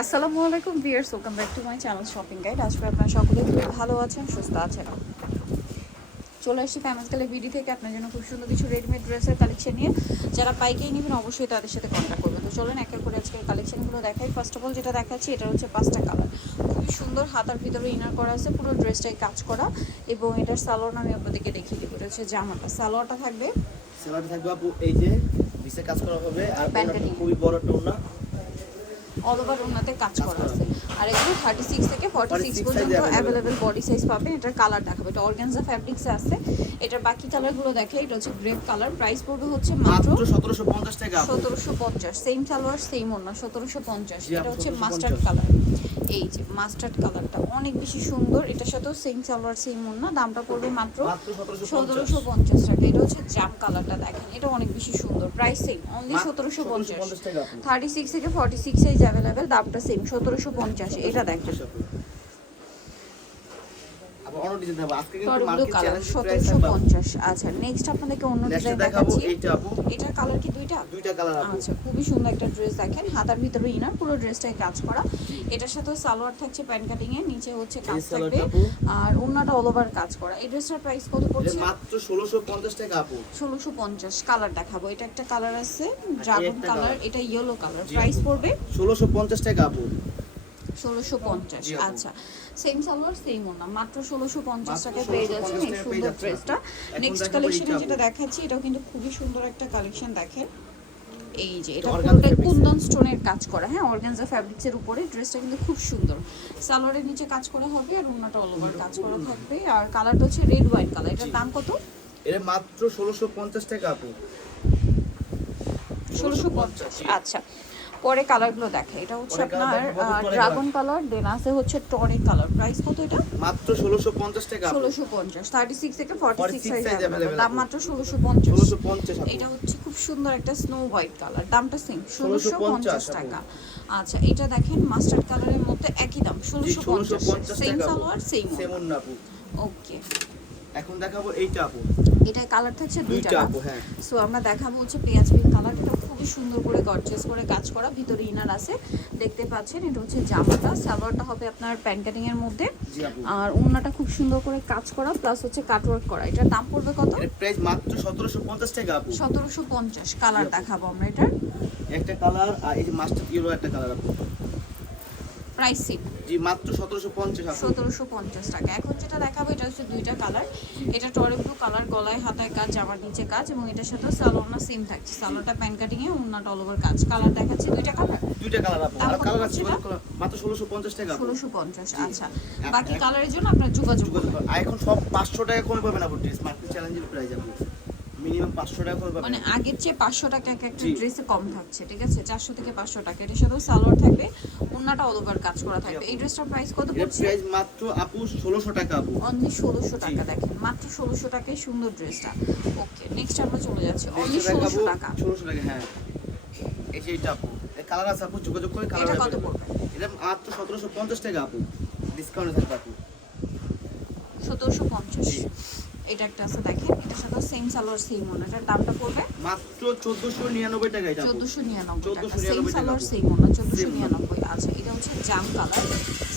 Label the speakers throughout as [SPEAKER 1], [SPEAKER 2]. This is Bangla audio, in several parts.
[SPEAKER 1] আসসালামু আলাইকুম viewers welcome back to my channel shopping guide. আজকে আপনারা সকলে খুব ভালো আছেন সুস্থ আছেন। চলে এসেছি ফ্যামাস গালে বিডি থেকে। আপনার জন্য খুব সুন্দর কিছু রেডিমেড ড্রেসের কালেকশন নিয়ে। যারা পাইকারি নেবেন অবশ্যই তাদের সাথে কন্ট্যাক্ট করবেন। তো চলেন এক এক করে আজকে কালেকশনগুলো দেখাই। ফার্স্ট অফ অল যেটা দেখাচ্ছি এটা হচ্ছে পাঁচটা কালার খুবই সুন্দর হাতার ভিতরে ইনার করা আছে পুরো ড্রেসটাই কাজ করা। এবং এটার সালোয়ার আমি আপনাদেরকে দেখিয়ে দেবো। এটা হচ্ছে জামাটা। সালোয়ারটা থাকবে?
[SPEAKER 2] সেলার থাকবে আপু এই যে বিশে কাজ করা হবে। আর
[SPEAKER 1] প্যান্টটা।
[SPEAKER 2] খুবই বড় টোনা।
[SPEAKER 1] অল ওভার ওনাতে কাজ করা আছে। আর এগুলো থার্টি সিক্স থেকে ফর্টি সিক্স পর্যন্ত অ্যাভেলেবেল বডি সাইজ পাবেন এটার কালার দেখাবে। এটা অর্গানজা ফ্যাব্রিক্সে আছে। এটার বাকি কালারগুলো দেখে এটা হচ্ছে গ্রেপ কালার প্রাইস পড়বে হচ্ছে মাত্র
[SPEAKER 2] মাত্র সতেরোশো পঞ্চাশ টাকা।
[SPEAKER 1] সতেরোশো পঞ্চাশ। সেম সালোয়ার সেম ওনা সতেরোশো পঞ্চাশ। এটা হচ্ছে মাস্টার্ড কালার এই যে মাস্টার্ড কালারটা অনেক বেশি সুন্দর। এটার সাথেও সেম সালোয়ার সেম না দামটা পড়বে মাত্র
[SPEAKER 2] সতেরোশো
[SPEAKER 1] পঞ্চাশ। টাকা। এটা হচ্ছে জাম কালারটা দেখেন। এটা অনেক বেশি সুন্দর। প্রাইস সেম অনলি সতেরোশো পঞ্চাশ।
[SPEAKER 2] 1750 টাকা আপু।
[SPEAKER 1] থার্টি সিক্স থেকে ফর্টি সিক্স সাইজ অ্যাভেলেবেল দামটা সেম সতেরোশো পঞ্চাশ। এটা দেখেন।
[SPEAKER 2] অন্য ডিজাইন থাকবে আজকে কিন্তু মার্কেট চ্যালেঞ্জ
[SPEAKER 1] আচ্ছা নেক্সট আপনাদেরকে অন্য ডিজাইন দেখাচ্ছি।
[SPEAKER 2] এইটা আপু।
[SPEAKER 1] এটার কালার কি দুইটা?
[SPEAKER 2] দুইটা কালার আপু।
[SPEAKER 1] আচ্ছা খুবই সুন্দর একটা ড্রেস দেখেন। হাতার ভিতরে ইনার পুরো ড্রেসটাই কাজ করা। এটার সাথে সালোয়ার থাকছে প্যান্ট কাটিং এ নিচে হচ্ছে কাজ থাকবে। আর ওন্নাটা অল ওভার কাজ করা। এই ড্রেসটার প্রাইস কত পড়ছে?
[SPEAKER 2] মাত্র ষোলোশো পঞ্চাশ টাকা আপু।
[SPEAKER 1] ষোলোশো পঞ্চাশ। কালার দেখাবো। এটা একটা কালার আছে ড্রাগন কালার এটা ইয়েলো কালার প্রাইস পড়বে?
[SPEAKER 2] ষোলোশো পঞ্চাশ টাকা আপু।
[SPEAKER 1] ষোলোশো পঞ্চাশ। আচ্ছা সেম সালোয়ার সেম ওনা মাত্র ষোলোশো পঞ্চাশ টাকায় পেয়ে
[SPEAKER 2] 1650
[SPEAKER 1] যাচ্ছেন। এই সুন্দর ড্রেসটা নেক্সট কালেকশনে যেটা দেখাচ্ছি এটাও কিন্তু খুবই সুন্দর একটা কালেকশন দেখেন। এই যে এটা পুরোটাই কুন্দন স্টোনের কাজ করা। হ্যাঁ অর্গানজা ফ্যাব্রিক্সের উপরে ড্রেসটা কিন্তু খুব সুন্দর। সালোয়ারের নিচে কাজ করা হবে আর অন্যটা অল ওভার কাজ করা থাকবে। আর কালারটা হচ্ছে রেড ওয়াইন কালার এটার দাম কত?
[SPEAKER 2] এটা মাত্র ষোলোশো পঞ্চাশ টাকা আপু।
[SPEAKER 1] ষোলোশো পঞ্চাশ। আচ্ছা পরে কালারগুলো দেখে। এটা হচ্ছে আপনার ড্রাগন কালার। দেন আছে হচ্ছে টরে কালার প্রাইস কত এটা?
[SPEAKER 2] মাত্র ষোলোশো পঞ্চাশ টাকা। আপু
[SPEAKER 1] ষোলোশো পঞ্চাশ থার্টি সিক্স থেকে ফর্টি
[SPEAKER 2] 46
[SPEAKER 1] সিক্স সাইজ
[SPEAKER 2] available
[SPEAKER 1] দাম মাত্র ষোলোশো পঞ্চাশ।
[SPEAKER 2] ষোলোশো পঞ্চাশ আপু।
[SPEAKER 1] এটা হচ্ছে খুব সুন্দর একটা স্নো হোয়াইট কালার দামটা সেম ষোলোশো
[SPEAKER 2] 1650
[SPEAKER 1] পঞ্চাশ টাকা। আচ্ছা এটা দেখেন মাস্টার্ড কালারের মধ্যে একই দাম ষোলোশো
[SPEAKER 2] ষোলোশো
[SPEAKER 1] পঞ্চাশ।
[SPEAKER 2] পঞ্চাশ
[SPEAKER 1] সেম
[SPEAKER 2] টাকা
[SPEAKER 1] সালোয়ার সেম
[SPEAKER 2] সেমন না আপু।
[SPEAKER 1] ওকে
[SPEAKER 2] এখন দেখাবো এইটা আপু।
[SPEAKER 1] এটা কালার থাকছে দুইটা
[SPEAKER 2] দুইটা আপু হ্যাঁ।
[SPEAKER 1] সো আমরা দেখাবো হচ্ছে পেঁয়াজ পিঙ্ক কালার খুবই সুন্দর করে গর্জেস করে কাজ করা ভিতরে ইনার আছে। দেখতে পাচ্ছেন এটা হচ্ছে জামাটা সালোয়ারটা হবে আপনার প্যান্টারিং এর মধ্যে। আর ওড়নাটা খুব সুন্দর করে কাজ করা প্লাস হচ্ছে কাটওয়ার্ক করা। এটার দাম পড়বে কত?
[SPEAKER 2] প্রাইস মাত্র সতেরোশো পঞ্চাশ টাকা আপু।
[SPEAKER 1] সতেরোশো পঞ্চাশ কালার দেখাবো আমরা এটার।
[SPEAKER 2] একটা কালার আর এই যে মাস্টার ইউরো একটা কালার আপু।
[SPEAKER 1] প্রাইস
[SPEAKER 2] জি মাত্র সতেরোশো পঞ্চাশ আপু
[SPEAKER 1] সতেরোশো পঞ্চাশ টাকা। এখন যেটা দেখাবো এটা হচ্ছে দুইটা কালার। এটা টরে ব্লু কালার গলায় হাতায় কাজ জামার নিচে কাজ এবং এটার সাথে সালোয়ারটা সেম থাকছে। সালোয়ারটা প্যান্ট কাটিং এ ওড়নাটা অল ওভার কাজ। কালার দেখাচ্ছে দুইটা কালার?
[SPEAKER 2] দুইটা কালার আপু আর কালার আছে মাত্র ষোলোশো পঞ্চাশ টাকা আপু
[SPEAKER 1] ষোলোশো পঞ্চাশ
[SPEAKER 2] জি।
[SPEAKER 1] আচ্ছা। বাকি কালারের জন্য আপনার যোগাযোগ
[SPEAKER 2] করুন। এখন সব পাঁচশো টাকা কমে পাবেন আপু ড্রেস। মার্কেট চ্যালেঞ্জের প্রাইস আপু।
[SPEAKER 1] মানে আগের চেয়ে পাঁচশো টাকা এক একটা ড্রেসে কম থাকছে ঠিক আছে? চারশো থেকে পাঁচশো টাকা। এটার সাথেও সালোয়ার থাকবে ওড়নাটা অল ওভার কাজ করা থাকবে। এই ড্রেসটার প্রাইস কত পড়ছে?
[SPEAKER 2] প্রাইস মাত্র আপু ষোলোশো টাকা আপু।
[SPEAKER 1] অনলি ষোলোশো টাকা দেখেন। মাত্র ষোলোশো টাকায় সুন্দর ড্রেসটা ওকে নেক্সট আমরা চলে যাচ্ছি। অনলি ষোলোশো টাকা।
[SPEAKER 2] ষোলোশো টাকা হ্যাঁ। এই যে এটা আপু। কালার আছে আপু যোগাযোগ করে কালার
[SPEAKER 1] এটা কত পড়বে?
[SPEAKER 2] এটা মাত্র সতেরোশো পঞ্চাশ টাকা আপু। ডিসকাউন্টে থাকবে আপু।
[SPEAKER 1] সতেরোশো পঞ্চাশ। এটা একটা আছে দেখেন। এটার সাথে সেম সালোয়ার সেম ওনা এটার দামটা পড়বে
[SPEAKER 2] মাত্র চোদ্দোশো নিরানব্বই টাকা এটা আপু
[SPEAKER 1] চোদ্দোশো নিরানব্বই টাকা।
[SPEAKER 2] 1499
[SPEAKER 1] সেম সালোয়ার। সেম ওনা চোদ্দোশো
[SPEAKER 2] Same
[SPEAKER 1] নিরানব্বই। আচ্ছা এটা হচ্ছে জাম কালার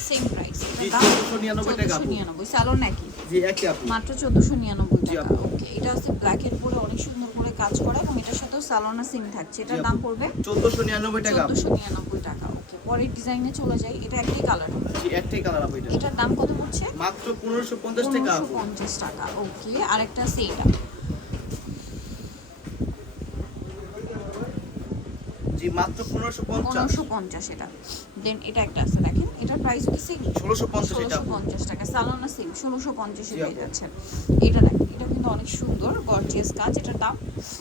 [SPEAKER 1] সেম প্রাইস
[SPEAKER 2] জি, 1499 টাকা আপু।
[SPEAKER 1] নিরানব্বই। সালোয়ার নাকি
[SPEAKER 2] জি একই আপু।
[SPEAKER 1] মাত্র চোদ্দোশো নিরানব্বই
[SPEAKER 2] জি,
[SPEAKER 1] টাকা। ওকে এটা হচ্ছে ব্ল্যাকের উপরে অনেক সুন্দর করে কাজ করা এবং এটার সাথেও সালোনা সিম থাকছে। এটার দাম পড়বে
[SPEAKER 2] চোদ্দোশো নিরানব্বই টাকা আপু।
[SPEAKER 1] চোদ্দোশো নিরানব্বই টাকা। ওকে পরের ডিজাইনে চলে যাই। এটা একটাই কালার
[SPEAKER 2] জি একটাই কালার আপু এটা।
[SPEAKER 1] এটার দাম কত পড়ছে
[SPEAKER 2] মাত্র পনেরোশো পঞ্চাশ টাকা
[SPEAKER 1] পনেরোশো
[SPEAKER 2] আপু
[SPEAKER 1] পঞ্চাশ টাকা। ওকে আরেকটা আছে
[SPEAKER 2] জি মাত্র পনেরোশো পঞ্চাশ।
[SPEAKER 1] পনেরোশো পঞ্চাশ এটা। দেন এটা একটা আছে দেখেন এটার প্রাইস কি সেম
[SPEAKER 2] ষোলোশো পঞ্চাশ এটা।
[SPEAKER 1] ষোলোশো
[SPEAKER 2] আপু
[SPEAKER 1] পঞ্চাশ টাকা সালোনা সেম ষোলোশো পঞ্চাশে
[SPEAKER 2] জি,
[SPEAKER 1] পেয়ে যাচ্ছেন এটা দেখেন এটা কিন্তু অনেক সুন্দর গর্জিয়াস কাজ। এটার দাম?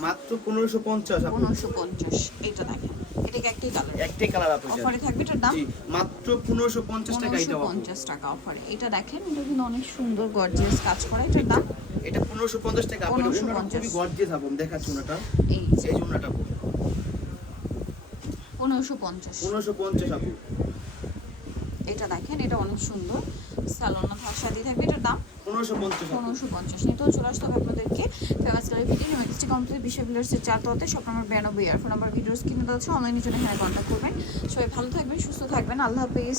[SPEAKER 2] মাত্র পনেরোশো পঞ্চাশ আপু
[SPEAKER 1] পনেরোশো পঞ্চাশ এটা দেখেন। এটা কি একটাই কালার
[SPEAKER 2] একটাই কালার আপু
[SPEAKER 1] অফারে থাকবে এটার দাম?
[SPEAKER 2] মাত্র পনেরোশো পঞ্চাশ টাকা এটা
[SPEAKER 1] পঞ্চাশ টাকা অফারে এটা দেখেন এটা কিন্তু অনেক সুন্দর গর্জিয়াস কাজ করা। এটার দাম?
[SPEAKER 2] এটা পনেরোশো পঞ্চাশ টাকা আপু এটা
[SPEAKER 1] 1550
[SPEAKER 2] উন্নাটা খুবই গর্জিয়াস আপু দেখাচ্ছি উন্নাটা
[SPEAKER 1] এই যে।
[SPEAKER 2] আপু
[SPEAKER 1] পনেরোশো পঞ্চাশ।
[SPEAKER 2] পনেরোশো পঞ্চাশ আপু।
[SPEAKER 1] এটা দেখেন এটা অনেক সুন্দর। সালোনা ভাষা দিয়ে থাকবে এটার দাম
[SPEAKER 2] পনেরোশো পঞ্চাশ
[SPEAKER 1] পনেরোশো পঞ্চাশ। নিতেও চলে আসতে হবে আপনাদেরকে। ফেমাস কালার ভিডিও মেক্সটি কমপ্লিট বিশ্ব বিলার্সের চার তলাতে সব নম্বর বিরানব্বই আর ফোন নাম্বার ভিডিওস কিনে দেওয়া হচ্ছে অনলাইনের জন্য এখানে কন্ট্যাক্ট করবেন। সবাই ভালো থাকবেন সুস্থ থাকবেন। আল্লাহ হাফিজ।